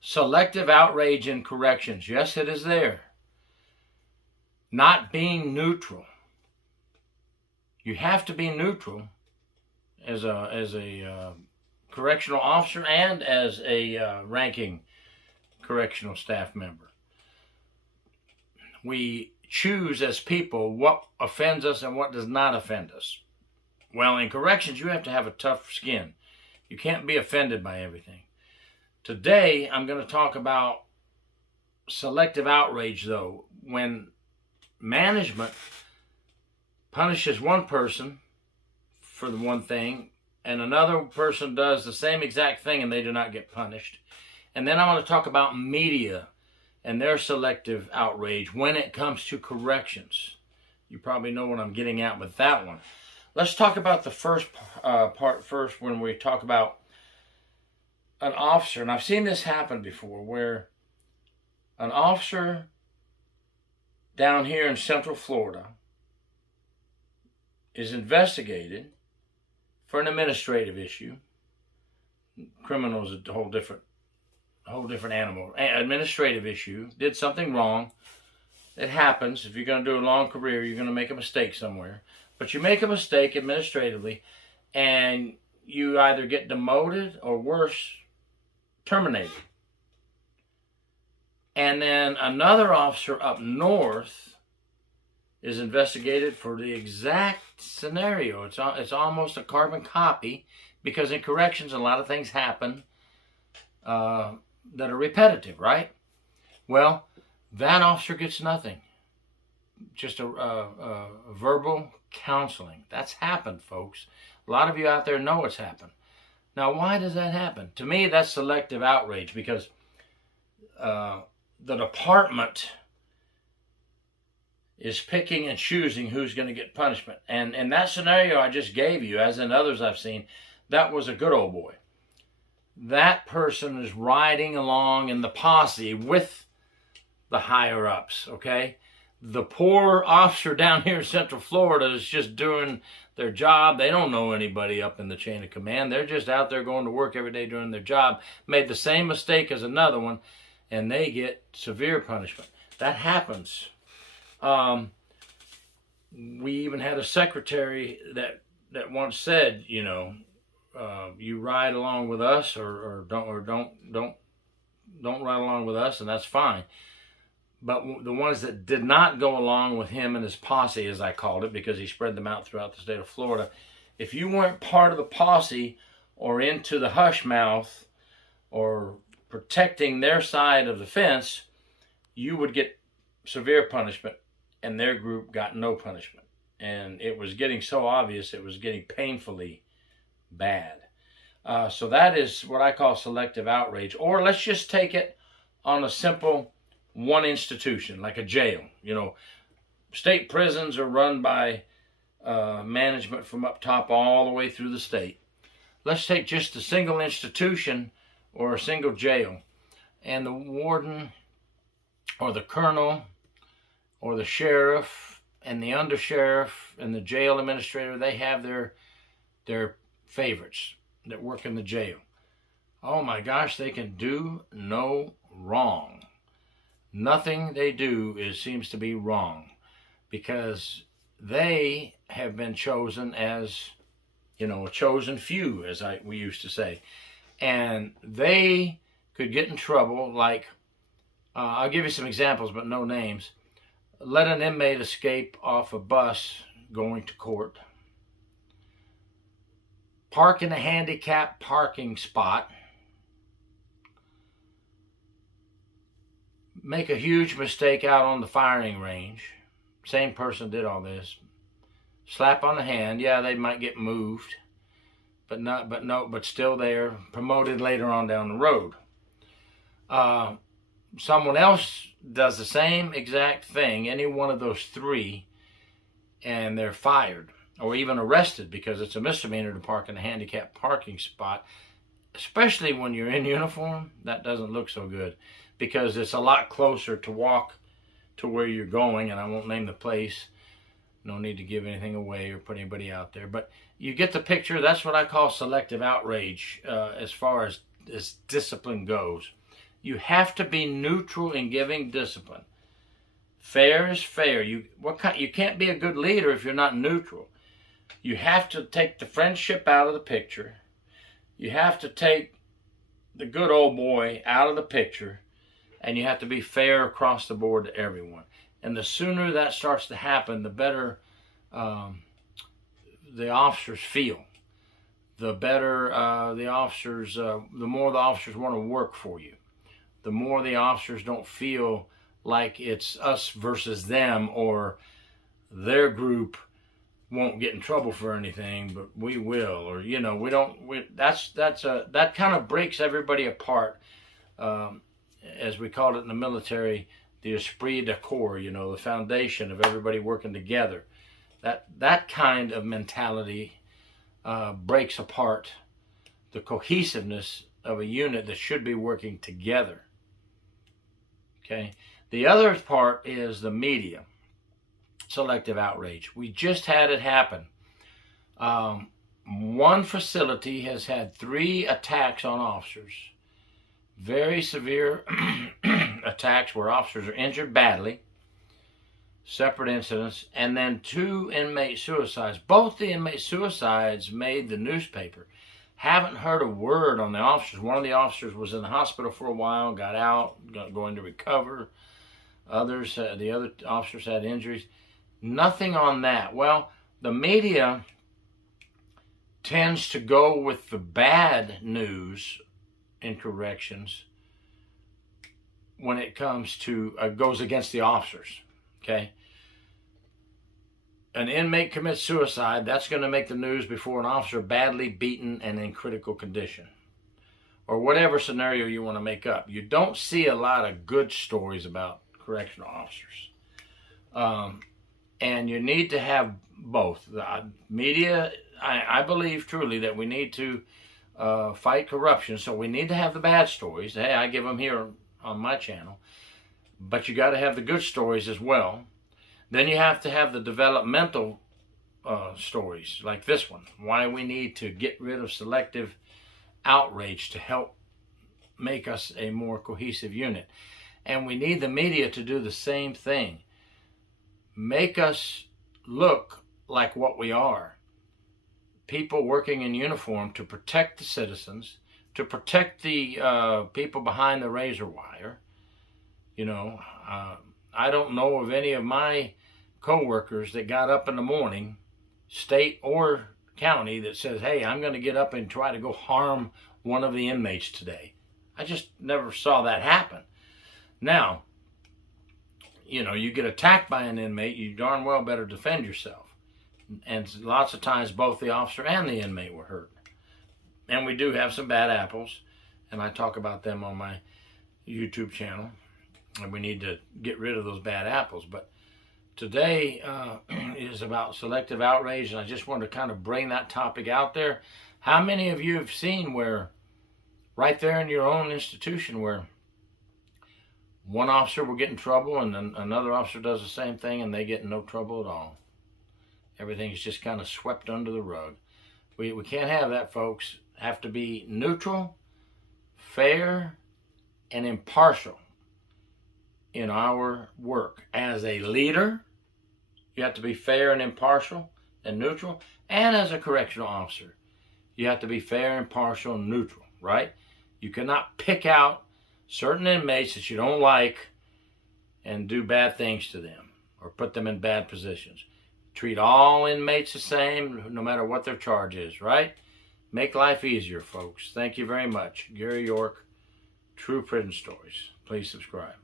Selective outrage in corrections. Yes, it is there. Not being neutral. You have to be neutral as a correctional officer and as a ranking correctional staff member. We choose as people what offends us and what does not offend us. Well, in corrections, you have to have a tough skin. You can't be offended by everything. Today, I'm going to talk about selective outrage, though. When management punishes one person for the one thing, and another person does the same exact thing and they do not get punished. And then I want to talk about media and their selective outrage when it comes to corrections. You probably know what I'm getting at with that one. Let's talk about the first part first, when we talk about an officer. And I've seen this happen before, where an officer down here in Central Florida is investigated for an administrative issue. Criminal is a whole different animal. Administrative issue, did something wrong. It happens. If you're going to do a long career, you're going to make a mistake somewhere. But you make a mistake administratively, and you either get demoted or worse, terminated. And then another officer up north is investigated for the exact scenario. It's almost a carbon copy, because in corrections a lot of things happen that are repetitive, right? Well, that officer gets nothing. Just a verbal counseling. That's happened, folks. A lot of you out there know it's happened. Now, why does that happen? To me, that's selective outrage, because the department is picking and choosing who's going to get punishment. And in that scenario I just gave you, as in others I've seen, that was a good old boy. That person is riding along in the posse with the higher ups, okay? The poor officer down here in Central Florida is just doing their job. They don't know anybody up in the chain of command. They're just out there going to work every day doing their job. Made the same mistake as another one, and they get severe punishment. That happens. We even had a secretary that once said, you know, you ride along with us or don't ride along with us, and that's fine. But the ones that did not go along with him and his posse, as I called it, because he spread them out throughout the state of Florida, if you weren't part of the posse or into the hush mouth or protecting their side of the fence, you would get severe punishment, and their group got no punishment. And it was getting so obvious, it was getting painfully bad. So that is what I call selective outrage. Or let's just take it on a simple one institution, like a jail. You know, state prisons are run by management from up top all the way through the state. Let's take just a single institution or a single jail, and the warden or the colonel or the sheriff and the undersheriff and the jail administrator, they have their favorites that work in the jail. Oh my gosh, they can do no wrong. Nothing they do seems to be wrong, because they have been chosen as, you know, a chosen few, as we used to say. And they could get in trouble, like, I'll give you some examples, but no names. Let an inmate escape off a bus going to court. Park in a handicapped parking spot. Make a huge mistake out on the firing range. Same person did all this. Slap on the hand. Yeah, they might get moved, but still there. Promoted later on down the road. Someone else does the same exact thing, any one of those three, and they're fired or even arrested, because it's a misdemeanor to park in a handicapped parking spot. Especially when you're in uniform, that doesn't look so good, because it's a lot closer to walk to where you're going, and I won't name the place. No need to give anything away or put anybody out there, but you get the picture. That's what I call selective outrage as far as discipline goes. You have to be neutral in giving discipline. Fair is fair. You can't be a good leader if you're not neutral. You have to take the friendship out of the picture. You have to take the good old boy out of the picture, and you have to be fair across the board to everyone. And the sooner that starts to happen, the better the officers feel. The better the officers, the more the officers want to work for you. The more the officers don't feel like it's us versus them, or their group won't get in trouble for anything, but we will, or that kind of breaks everybody apart. As we called it in the military, the esprit de corps, the foundation of everybody working together. That kind of mentality breaks apart the cohesiveness of a unit that should be working together. Okay. The other part is the media. Selective outrage. We just had it happen. One facility has had 3 attacks on officers. Very severe attacks where officers are injured badly. Separate incidents. And then 2 inmate suicides. Both the inmate suicides made the newspaper. Haven't heard a word on the officers. One of the officers was in the hospital for a while, got out, going to recover. The other officers had injuries. Nothing on that. Well, the media tends to go with the bad news in corrections when it comes to, goes against the officers, okay? An inmate commits suicide, that's going to make the news before an officer badly beaten and in critical condition. Or whatever scenario you want to make up. You don't see a lot of good stories about correctional officers. And you need to have both. The media, I believe truly that we need to fight corruption, so we need to have the bad stories. Hey, I give them here on my channel. But you got to have the good stories as well. Then you have to have the developmental stories, like this one. Why we need to get rid of selective outrage to help make us a more cohesive unit. And we need the media to do the same thing. Make us look like what we are. People working in uniform to protect the citizens, to protect the people behind the razor wire. I don't know of any of my co-workers that got up in the morning, state or county, that says, hey, I'm going to get up and try to go harm one of the inmates today. I just never saw that happen. Now, you get attacked by an inmate, you darn well better defend yourself. And lots of times both the officer and the inmate were hurt. And we do have some bad apples, and I talk about them on my YouTube channel. And we need to get rid of those bad apples. But today is about selective outrage, and I just wanted to kind of bring that topic out there. How many of you have seen where, right there in your own institution, where one officer will get in trouble and then another officer does the same thing and they get in no trouble at all? Everything's just kind of swept under the rug. We can't have that, folks. Have to be neutral, fair, and impartial in our work. As a leader, you have to be fair and impartial and neutral. And as a correctional officer, you have to be fair, impartial, and neutral, right? You cannot pick out certain inmates that you don't like and do bad things to them or put them in bad positions. Treat all inmates the same, no matter what their charge is, right? Make life easier, folks. Thank you very much. Gary York, True Prison Stories. Please subscribe.